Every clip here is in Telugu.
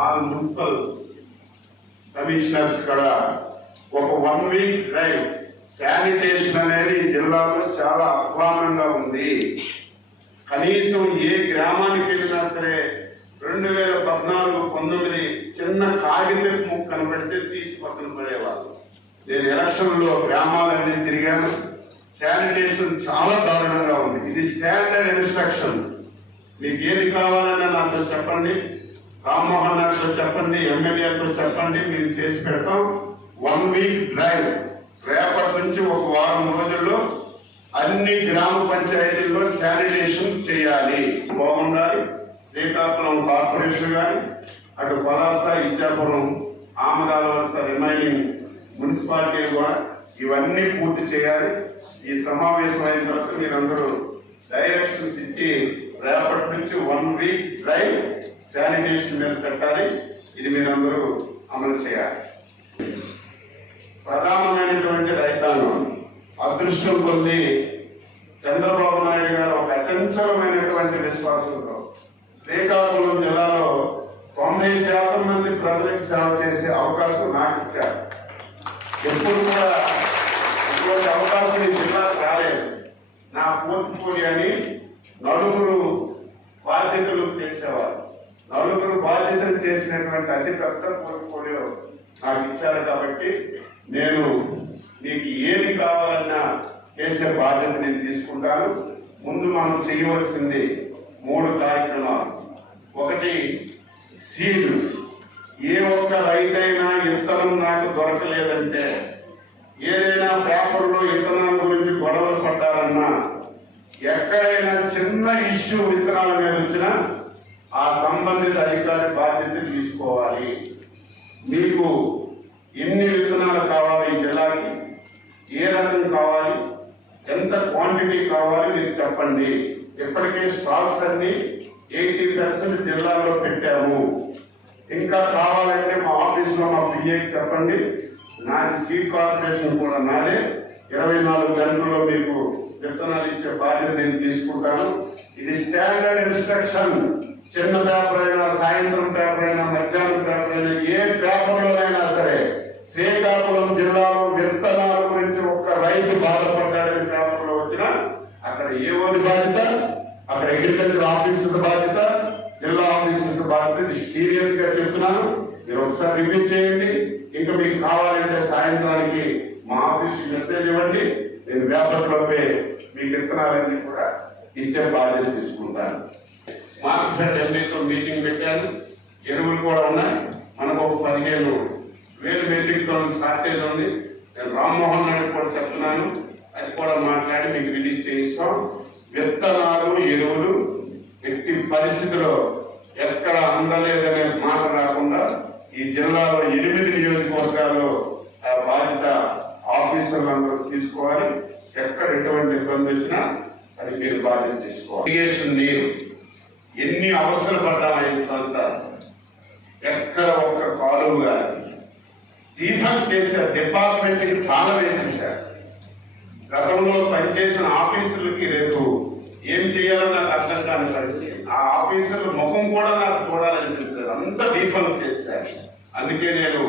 ఆల్ మున్సిపల్ కమిషనర్స్ కూడా ఒక 1 వీక్ డ్రైవ్ శానిటేషన్ అనేది జిల్లాలో చాలా అధ్వానంగా ఉంది. కనీసం ఏ గ్రామానికి వెళ్ళినా సరే 2014-19 చిన్న కాగితం ముక్క కనబడితే తీసి పక్కన పడేవాళ్ళు. నేను ఎలక్షన్లో గ్రామాలన్నీ తిరిగాను. శానిటేషన్ చాలా దారుణంగా ఉంది. ఇది స్టాండర్డ్ ఇన్స్ట్రక్షన్. మీకు ఏది కావాలన్నా నాతో చెప్పండి, రామ్మోహన్ నాయుడుతో చెప్పండి, ఎమ్మెల్యేతో చెప్పండి, మేము చేసి పెడతాం. 1 వీక్ డ్రైవ్ రేపటి నుంచి ఒక వారం రోజుల్లో అన్ని గ్రామ పంచాయతీల్లో శానిటేషన్ చేయాలి. బాగుండాలి. శ్రీకాకుళం కార్పొరేషన్ కానీ, అటు పలాస, ఇచ్చాపురం, ఆమదాల వలస రిమైనింగ్ మున్సిపాలిటీ కూడా ఇవన్నీ పూర్తి చేయాలి. ఈ సమావేశం అయిన తర్వాత మీరందరూ డైరెక్షన్స్ ఇచ్చి రేపటి నుంచి 1 వీక్ డ్రైవ్ శానిటేషన్ మీద పెట్టాలి. ఇది మీరందరూ అమలు చేయాలి. ప్రధానమైనటువంటి రైతాంగం అదృష్టం పొంది చంద్రబాబు నాయుడు గారు ఒక అచంచలమైనటువంటి విశ్వాసంతో శ్రీకాకుళం జిల్లాలో 90% మంది ప్రజలకు సేవ చేసే అవకాశం నాకు ఇచ్చారు. ఎప్పుడు కూడా ఇటువంటి అవకాశం ఈ జిల్లాకు రాలేదు. నా పోర్ట్ఫోలియో అని 4 బాధ్యతలు చేసేవారు. 4 బాధ్యతలు చేసినటువంటి అతిపెద్ద పోర్ట్ఫోలియో నాకు ఇచ్చారు. కాబట్టి నేను మీకు ఏది కావాలన్నా చేసే బాధ్యత నేను తీసుకుంటాను. ముందు మనం చేయవలసింది 3 కార్యక్రమాలు. ఒకటి సీడ్. ఏ ఒక్క రైతైనా విత్తనం నాకు దొరకలేదంటే, ఏదైనా పేపర్లో విత్తనాల గురించి గొడవలు పడ్డారన్నా, ఎక్కడైనా చిన్న ఇష్యూ విత్తనాల మీద వచ్చినా ఆ సంబంధిత అధికారి బాధ్యత తీసుకోవాలి. మీకు ఎన్ని విత్తనాలు కావాలి, ఈ జిల్లాకి ఏ రకం కావాలి, ఎంత క్వాంటిటీ కావాలి మీరు చెప్పండి. ఇప్పటికే స్టాక్స్ అన్ని 80% జిల్లాలో పెట్టాము. ఇంకా కావాలంటే మా ఆఫీస్లో మా పిఏకి చెప్పండి. నాది సీడ్ కార్పొరేషన్ కూడా నాదే. 24 గంటల్లో మీకు విత్తనాలు ఇచ్చే బాధ్యత నేను తీసుకుంటాను. ఇది స్టాండర్డ్ ఇన్స్ట్రక్షన్. చిన్న పేపర్ అయినా, సాయంత్రం పేపర్ అయినా, మధ్యాహ్నం పేపర్ అయినా, ఏ పేపర్లోనైనా సరే శ్రీకాకుళం జిల్లాలో విత్తనాల గురించి ఒక్క రైతు బాధపడ్డాడని పేపర్లో వచ్చినా అక్కడ ఏవోది బాధ్యత, అక్కడ అగ్రికల్చర్ ఆఫీసర్ బాధ్యత, జిల్లా ఆఫీసర్ బాధ్యత. ఇది సీరియస్ గా చెప్తున్నాను. మీరు ఒకసారి రివ్యూ చేయండి. ఇంకా మీకు కావాలంటే సాయంత్రానికి మా ఆఫీస్ మెసేజ్ ఇవ్వండి. నేను పేపర్లోపే మీకు విత్తనాలన్నీ కూడా ఇచ్చే బాధ్యత తీసుకుంటాను. మార్కెట్ ఎంపీతో మీటింగ్ పెట్టాను. ఎరువులు కూడా ఉన్నాయి. మనకు ఒక 15,000 మెట్రిక్ టన్నుల షార్టేజ్ ఉంది. నేను రామ్మోహన్ నాయుడు కూడా చెప్తున్నాను. అది కూడా మాట్లాడి మీకు రిలీజ్ చేయిస్తాం. విత్తనాలు, ఎరువులు ఎట్టి పరిస్థితిలో ఎక్కడ అందలేదనే మాట రాకుండా ఈ జిల్లాలో 8 నియోజకవర్గాల్లో ఆ బాధ్యత ఆఫీసర్లు అందరూ తీసుకోవాలి. ఎక్కడ ఎటువంటి ఇబ్బంది వచ్చినా అది మీరు బాధ్యత తీసుకోవాలి. ఇరిగేషన్ నీరు ఎన్ని అవసరం పడ్డాము 5 సంవత్సరాలు. ఎక్కడ ఒక్క కాలువ కానీ రీఫండ్ చేసే డిపార్ట్మెంట్కి తాళం వేసేసారు. గతంలో పనిచేసిన ఆఫీసులకి రేపు ఏం చేయాలో నాకు అర్థం కాని పరిస్థితి. ఆ ఆఫీసర్ల ముఖం కూడా నాకు చూడాలనిపిస్తుంది. అంత డీఫండ్ చేశారు. అందుకే నేను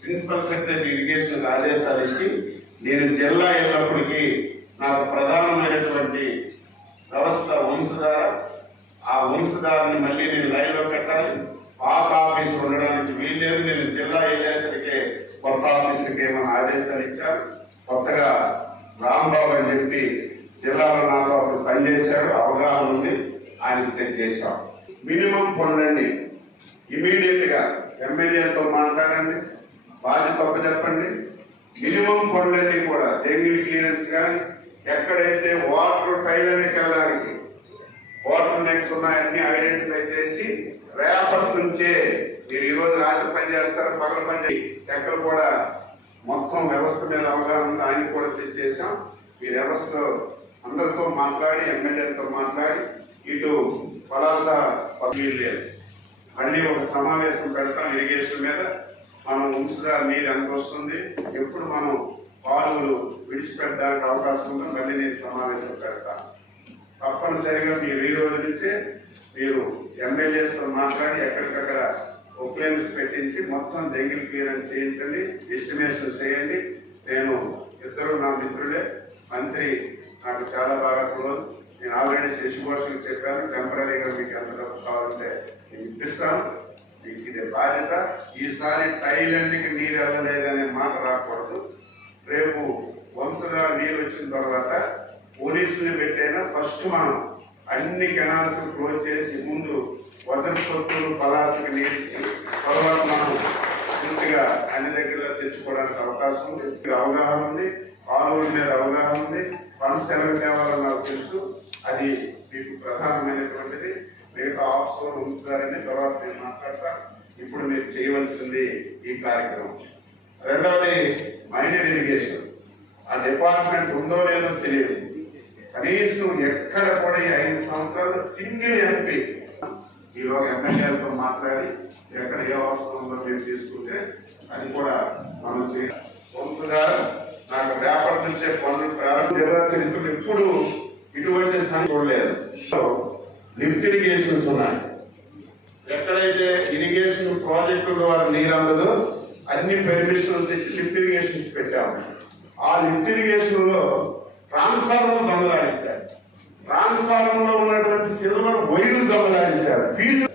ప్రిన్సిపల్ సెక్రటరీ ఇరిగేషన్ ఆదేశాలు ఇచ్చి, నేను జిల్లా వెళ్ళినప్పటికీ నాకు ప్రధానమైనటువంటి వ్యవస్థ వంశధార, ఆ వంశధారని మళ్ళీ నేను లైన్లో పెట్టాలి. పాత ఆఫీసులు ఉండడానికి వీల్లేదు. నేను జిల్లా వెళ్ళేసరికి కొత్త ఆఫీసులకి ఏమైనా ఆదేశాలు ఇచ్చారు. కొత్తగా రాంబాబు అని చెప్పి జిల్లాలో నాకు అప్పుడు పనిచేశాడు, అవగాహన ఉంది, ఆయనకు తెచ్చేసాం. మినిమం పొందండి. ఇమీడియట్ గా ఎమ్మెల్యేతో మాట్లాడండి, బాధ్యత చెప్పండి. మినిమం పొందండి కూడా జంగిల్ క్లియరెన్స్ కానీ, ఎక్కడైతే వాటర్ టైలర్కి వెళ్ళడానికి వాటర్ నెక్స్ట్ ఉన్నాయన్నీ ఐడెంటిఫై చేసి రేపటి నుంచే మీరు ఈరోజు రాత్రి పని చేస్తారు, పగల పని చేసి ఎక్కడ కూడా మొత్తం వ్యవస్థ మీద అవగాహన ఆయన కూడా తెచ్చేసాం. ఈ వ్యవస్థలో అందరితో మాట్లాడి, ఎమ్మెల్యేలతో మాట్లాడి, ఇటు పలాస లేదు మళ్ళీ ఒక సమావేశం పెడతాం ఇరిగేషన్ మీద. మనం ఉంచుదా నీరు ఎంత వస్తుంది, ఎప్పుడు మనం పాలులు విడిచిపెట్టడానికి అవకాశం ఉందో మళ్ళీ నేను సమావేశం పెడతాను. తప్పనిసరిగా మీరు ఈ రోజు నుంచే మీరు ఎమ్మెల్యేస్తో మాట్లాడి ఎక్కడికక్కడ ఒక్లెన్స్ పెట్టించి మొత్తం జంగిల్ క్లియరెన్స్ చేయించండి, ఎస్టిమేషన్ చేయండి. నేను ఇద్దరు నా మిత్రులే, మంత్రి నాకు చాలా బాగా క్లోజ్. నేను ఆల్రెడీ శశిభూషణ్ చెప్పాను, టెంపరీగా మీకు ఎంత డబ్బు కావాలంటే నేను ఇప్పిస్తాను. మీకు ఇదే బాధ్యత. ఈసారి టైలెంట్కి నీరు వెళ్ళలేదనే మాట రాకూడదు. రేపు వంశగా నీరు వచ్చిన తర్వాత పోలీసుని పెట్టైనా ఫస్ట్ మనం అన్ని కెనాల్స్ క్లోజ్ చేసి ముందు వదనపొత్తులు పలాసకి నీరు ఇచ్చి తర్వాత మనం పూర్తిగా అన్ని దగ్గరలో తెచ్చుకోవడానికి అవకాశం ఉంది. అవగాహన ఉంది, కాలువల మీద అవగాహన ఉంది. ఫండ్స్ ఎలా తేవాలో నాకు తెలుసు. అది మీకు ప్రధానమైనటువంటిది. మిగతా ఆఫీసర్ ఉంచుతారని తర్వాత నేను మాట్లాడతా. ఇప్పుడు మీరు చేయవలసింది ఈ కార్యక్రమం. రెండవది మైనర్ ఇరిగేషన్. ఆ డిపార్ట్మెంట్ ఉందో లేదో తెలియదు. కనీసం ఎక్కడ కూడా ఈ 5 సంవత్సరాలు సింగిల్ ఎంపీ ఈరోజు ఎమ్మెల్యేలతో మాట్లాడి ఎక్కడ ఏ అవసరం ఉందో మీరు తీసుకుంటే అది కూడా మనం చేయాలి. వంశగా నాకు రేపటి నుంచే పనులు ప్రారంభం. జిల్లా చరిత్రలు ఎప్పుడు ఇటువంటి సంఖ్య చూడలేదు. లిఫ్ట్ ఇరిగేషన్స్ ఉన్నాయి. ఎక్కడైతే ఇరిగేషన్ ప్రాజెక్టుల ద్వారా నీరు అందదో అన్ని పెర్మిషన్లు తెచ్చి లిఫ్ట్ ఇరిగేషన్స్ పెట్టాము. ఆ లిఫ్ట్ ఇరిగేషన్ లో ట్రాన్స్ఫార్మర్ దొంగలాడిస్తారు. ట్రాన్స్ఫార్మర్ లో ఉన్నటువంటి సిల్వర్ వైర్లు దొంగలాడిస్తారు. ఫీల్డ్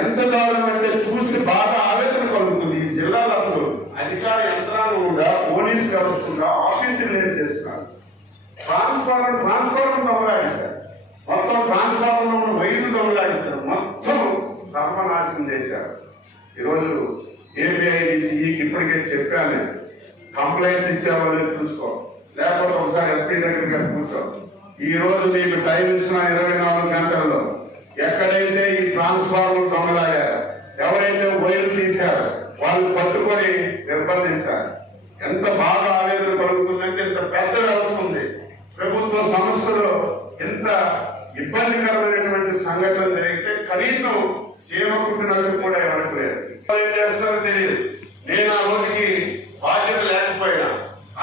ఎంత దారుణం అంటే చూసి బాగా ఆవేదన కలుగుతుంది. ఈ జిల్లాలో అసలు అధికార యంత్రాంగం ఉందా, పోలీస్ వ్యవస్థ ఉందా, ఆఫీసులు ఏం చేస్తున్నారు. ట్రాన్స్ఫార్మర్ దొంగలాడిస్తారు. మొత్తం ట్రాన్స్ఫార్మర్ లో ఉన్న వైర్లు దొంగలాడిస్తారు. మొత్తం సర్వనాశనం చేశారు. ఈరోజు ఏపీఐడిసిఈకి ఇప్పటికే చెప్పాను, కంప్లైంట్స్ ఇచ్చేవాళ్ళు చూసుకో, లేకపోతే ఒకసారి ఎస్పీ దగ్గర కూర్చో. ఈ రోజు మీకు టైం ఇస్తున్న 24 గంటల్లో ఎక్కడైతే ఈ ట్రాన్స్ఫార్మర్ దొంగలాగారు, ఎవరైతే వైర్లు తీశారు వాళ్ళు పట్టుకొని నిర్బంధించారు. ఎంత బాగా ఆవేదన కలుగుతుందంటే ఇంత పెద్ద వ్యవస్థ ఉంది. ప్రభుత్వ సంస్థలో ఎంత ఇబ్బందికరమైనటువంటి సంఘటనలు జరిగితే కనీసం సీమ కుట్టినట్టు కూడా ఎవరికి లేదు. ఏం చేస్తారో తెలియదు. నేను ఆ రోజుకి బాధ్యత లేకపోయినా,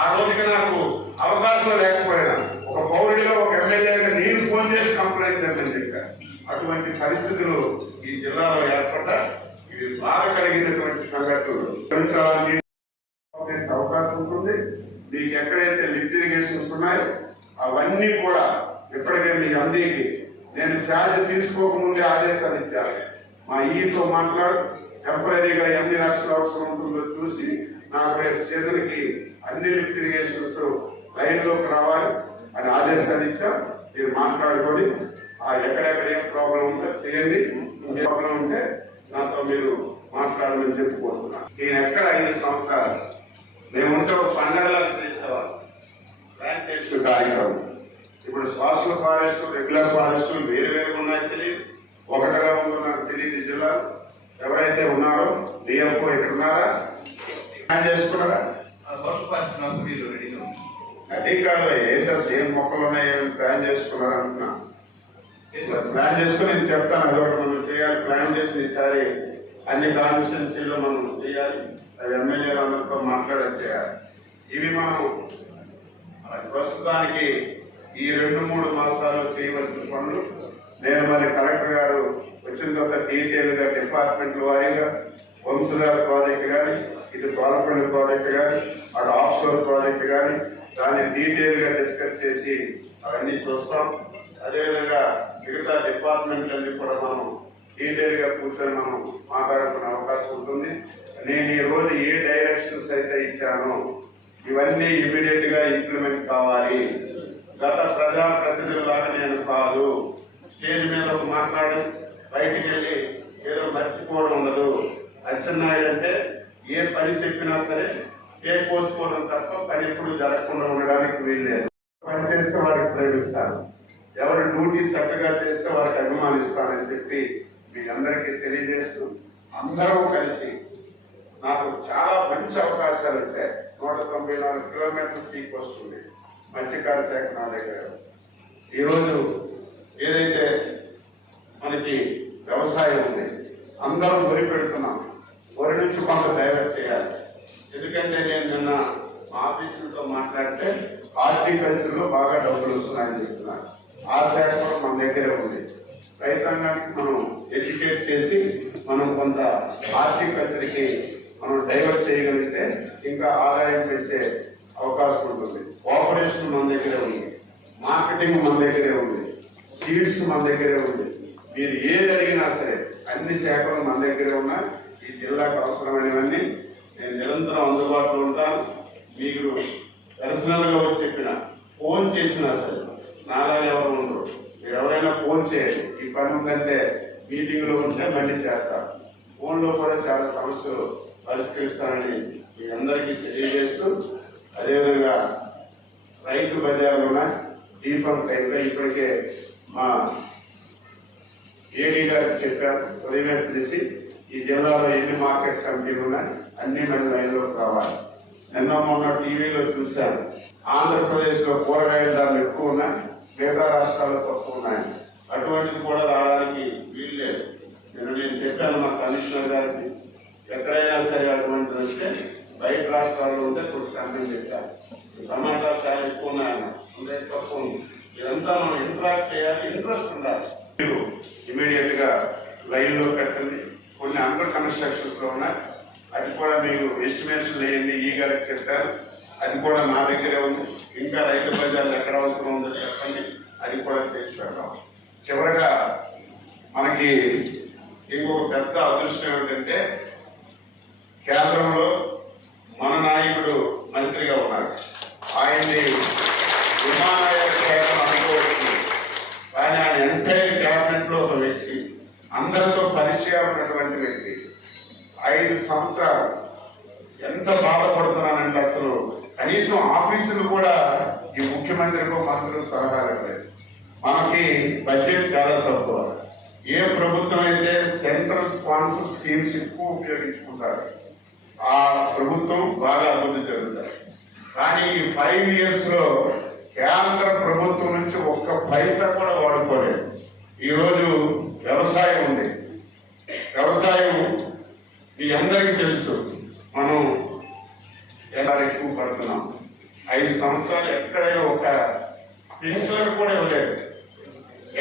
ఆ రోజుకి నాకు అవకాశం లేకపోయినా, ఒక పౌరుడిగా ఒక ఎమ్మెల్యేగా నేను ఫోన్ చేసి కంప్లైంట్ లేదని చెప్పాను. అటువంటి పరిస్థితులు ఈ జిల్లాలో ఏర్పడ్డా ఇది బాధ కలిగినటువంటి సంఘటనలు అవకాశం ఉంటుంది. మీకు ఎక్కడైతే లిఫ్ట్ ఇరిగేషన్స్ ఉన్నాయో అవన్నీ కూడా ఇప్పటికే మీ అందరికి నేను ఛార్జ్ తీసుకోకముందే ఆదేశాలు ఇచ్చాను. మా ఈతో మాట్లాడు, టెంపరీగా ఎన్ని లక్షల అవసరం ఉంటుందో చూసి నాకు రేపు సీజన్ కి అన్ని లిఫ్ట్ ఇరిగేషన్స్ లైన్ లోకి రావాలి అని ఆదేశాలు ఇచ్చా. మీరు మాట్లాడుకొని ఎక్కడెక్కడ ఏం ప్రాబ్లం ఉందో చేయండి. ఏ ప్రాబ్లం ఉంటే నాతో మీరు మాట్లాడమని చెప్పుకుంటున్నాను. నేను ఎక్కడ 5 సంవత్సరాలు మేముంటే ఒక పండగలాగా చేసేవాళ్ళు ప్లాంటేషన్ కార్యక్రమం. ఇప్పుడు సోషల్ ఫారెస్ట్, రెగ్యులర్ ఫారెస్ట్ వేరు ఉన్నాయో తెలియదు, ఒకటిగా ఉందో నాకు తెలియదు. జిల్లా ఎవరైతే ఉన్నారో డిఎఫ్ఓ ఇక్కడ ఉన్నారా, ప్లాన్ చేసుకున్నారా? అదే కాదు, ఏం మొక్కలు ఉన్నాయో ప్లాన్ చేసుకున్నారా అంటున్నా. ప్లాన్ చేసుకుని నేను చెప్తాను. అదొకటి మనం చేయాలి. ప్లాన్ చేసి ఈసారి అన్ని కాన్స్టిట్యున్సీల్లో మనం చేయాలి. అవి ఎమ్మెల్యేలందరితో మాట్లాడి చేయాలి. ఇవి మనం ప్రస్తుతానికి ఈ 2-3 మాసాలు చేయవలసిన పనులు. నేను మరి కలెక్టర్ గారు వచ్చిన తర్వాత డీటెయిల్ గా డిపార్ట్మెంట్ వారీగా వంశధార ప్రాజెక్ట్ కానీ, ఇటు తోలపల్లి ప్రాజెక్ట్ కానీ, అటు ఆఫ్షోర్ ప్రాజెక్ట్ కానీ దాన్ని డీటెయిల్ గా డిస్కస్ చేసి అవన్నీ చూస్తాం. అదేవిధంగా మిగతా డిపార్ట్మెంట్లన్నీ కూడా మనం డీటెయిల్ గా కూర్చొని మనం మాట్లాడుకునే అవకాశం ఉంటుంది. నేను ఈ రోజు ఏ డైరెక్షన్స్ అయితే ఇచ్చానో ఇవన్నీ ఇమీడియట్ గా ఇంప్లిమెంట్ కావాలి. గత ప్రజాప్రతినిధులాగా నేను కాదు. స్టేజ్ మీద మాట్లాడి బయటికి వెళ్ళి ఏదో మర్చిపోవడం ఉండదు. అచ్చెన్నాయుడు అంటే ఏ పని చెప్పినా సరే కోసుకోవడం తప్ప పని ఎప్పుడు జరగకుండా ఉండడానికి వీల్లేదు. పని చేస్తే వారికి ప్రేమిస్తాను, ఎవరి డ్యూటీ చక్కగా చేస్తే వారికి అభిమానిస్తానని చెప్పి మీ అందరికీ తెలియజేస్తూ అందరం కలిసి నాకు చాలా మంచి అవకాశాలు వచ్చాయి. 194 కిలోమీటర్లు సీక్ వస్తుంది. మత్స్యకార శాఖ నా దగ్గర. ఈరోజు ఏదైతే మనకి వ్యవసాయం ఉంది, అందరం వరి పెడుతున్నాం. వరి నుంచి కొంత డైవర్ట్ చేయాలి. ఎందుకంటే నేను నిన్న మా ఆఫీసులతో మాట్లాడితే హార్టికల్చర్ లో బాగా డబ్బులు వస్తున్నాయని చెప్తున్నారు. ఆ శాఖ కూడా మన దగ్గరే ఉంది. రైతాంగానికి మనం ఎడ్యుకేట్ చేసి మనం కొంత హార్టికల్చర్కి మనం డైవర్ట్ చేయగలిగితే ఇంకా ఆదాయం పెంచే అవకాశం ఉంటుంది. కోఆపరేషన్ మన దగ్గరే ఉంది, మార్కెటింగ్ మన దగ్గరే ఉంది, సీడ్స్ మన దగ్గరే ఉంది. మీరు ఏది అడిగినా సరే అన్ని శాఖలు మన దగ్గరే ఉన్నాయి. ఈ జిల్లాకు అవసరమైనవన్నీ నేను నిరంతరం అందుబాటులో ఉంటాను. మీకు పర్సనల్గా వచ్చి చెప్పిన ఫోన్ చేసినా సరే నాలా ఎవరు ఉండరు. మీరు ఎవరైనా ఫోన్ చేయండి, ఈ పని ఉందంటే మీటింగ్లో ఉంటే మళ్ళీ చేస్తారు. ఫోన్లో కూడా చాలా సమస్యలు పరిష్కరిస్తానని మీ అందరికీ తెలియజేస్తూ, అదేవిధంగా రైతు బజార్లోన డీఫామ్ టైంలో ఇప్పటికే మా ఏడీ గారికి చెప్పారు. ఉదయమే పిలిచి ఈ జిల్లాలో ఎన్ని మార్కెట్ కమిటీలు ఉన్నాయి అన్ని మన లైన్లోకి రావాలి. నిన్న మొన్న టీవీలో చూశాను, ఆంధ్రప్రదేశ్లో కూరగాయల ధరలు ఎక్కువ ఉన్నాయి, మిగతా రాష్ట్రాల్లో తక్కువ ఉన్నాయి. అటువంటిది కూడా రావడానికి వీలు లేదు. నేను చెప్పాను మా కమిషనర్ గారికి, ఎక్కడైనా సరే అటువంటిది వస్తే బయట రాష్ట్రాల్లో ఉంటే కొట్టుకుంటామని చెప్పారు. టమాటాలు చాలా ఎక్కువ ఉన్నాయన్న, ఉంటే తక్కువ ఉంది. ఇదంతా మనం ఇంట్రాక్ట్ చేయాలి, ఇంట్రెస్ట్ ఉండాలి. మీరు ఇమీడియట్ గా లైన్ లో పెట్టండి. కొన్ని అండర్ కన్స్ట్రక్షన్స్ లో ఉన్నాయి, అది కూడా మీకు ఎస్టిమేషన్ వేయండి. ఈ గారికి చెప్పారు, అది కూడా నా దగ్గరే ఉంది. ఇంకా రైతు బజార్లు ఎక్కడ అవసరం ఉందో చెప్పండి, అది కూడా చేసి పెడతాం. చివరగా మనకి ఇంకొక పెద్ద అదృష్టం ఏంటంటే కేంద్రంలో మన నాయకుడు మంత్రిగా ఉన్నారు. ఆయన్ని విమానాయాన శాఖ అనుకోవచ్చు, కానీ ఆయన ఎంటైర్ క్యాబినెట్ లో ఒక వ్యక్తి, అందరితో పరిచయం ఉన్నటువంటి వ్యక్తి. 5 సంవత్సరాలు ఎంత బాధపడుతున్నానంటే అసలు కనీసం ఆఫీసులు కూడా ఈ ముఖ్యమంత్రికో మంత్రులు సలహాలు ఇవ్వలేదు. మనకి బడ్జెట్ చాలా తక్కువ. ఏ ప్రభుత్వం అయితే సెంట్రల్ స్పాన్సర్ స్కీమ్స్ ఎక్కువ ఉపయోగించుకుంటారు ఆ ప్రభుత్వం బాగా అభివృద్ధి జరుగుతాయి. కానీ ఈ 5 years లో కేంద్ర ప్రభుత్వం నుంచి ఒక్క పైసా కూడా వాడుకోలేదు. ఈరోజు వ్యవసాయం ఉంది. వ్యవసాయం మీ అందరికీ తెలుసు, మనం ఎలా ఎక్కువ పడుతున్నాం. 5 సంవత్సరాలు ఎక్కడైనా ఒక స్ప్రింక్లర్ కూడా ఇవ్వలేదు.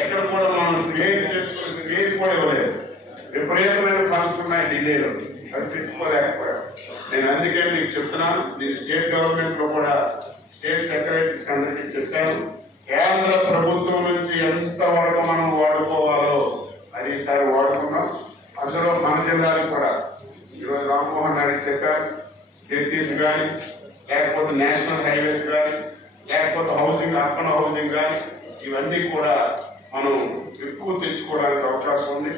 ఎక్కడ కూడా మనం స్టేజ్ చేసుకుని స్టేజ్ కూడా ఇవ్వలేదు. విపరీతమైన ఫండ్స్ ఉన్నాయి ఢిల్లీలో, అది తెచ్చుకోలేకపోయాం. నేను అందుకే మీకు చెప్తున్నాను, నేను స్టేట్ గవర్నమెంట్ లో కూడా స్టేట్ సెక్రటరీస్ అందరికీ చెప్పాను, కేంద్ర ప్రభుత్వం నుంచి ఎంత వరకు మనం వాడుకోవాలో అది ఈసారి వాడుకున్నాం. అందులో మన జిల్లాలకు కూడా ఈరోజు రామ్మోహన్ నాయుడు చెప్పారు, జెడ్టీస్ కానీ లేకపోతే నేషనల్ హైవేస్ కానీ లేకపోతే హౌసింగ్, అర్బన్ హౌసింగ్ కానీ ఇవన్నీ కూడా మనం ఎక్కువ తెచ్చుకోవడానికి అవకాశం ఉంది.